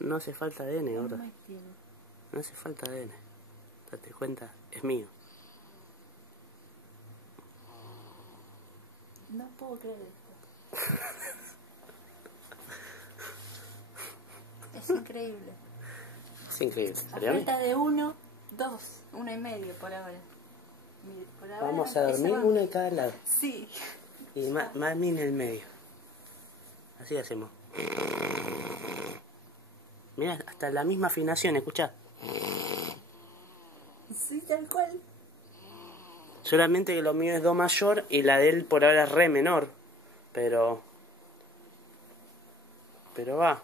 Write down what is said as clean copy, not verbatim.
No hace falta ADN, gorda. Más tiene. No hace falta ADN. Date cuenta, es mío. No puedo creer esto. Es increíble. Es increíble. A falta de 1, 2, 1,5 por ahora. Mire, por ahora Vamos a dormir uno en cada lado. Sí. Y mami en el medio. Así hacemos. Mira, hasta la misma afinación, escuchá. Sí, tal cual. Solamente que lo mío es do mayor y la de él por ahora es re menor. Pero va.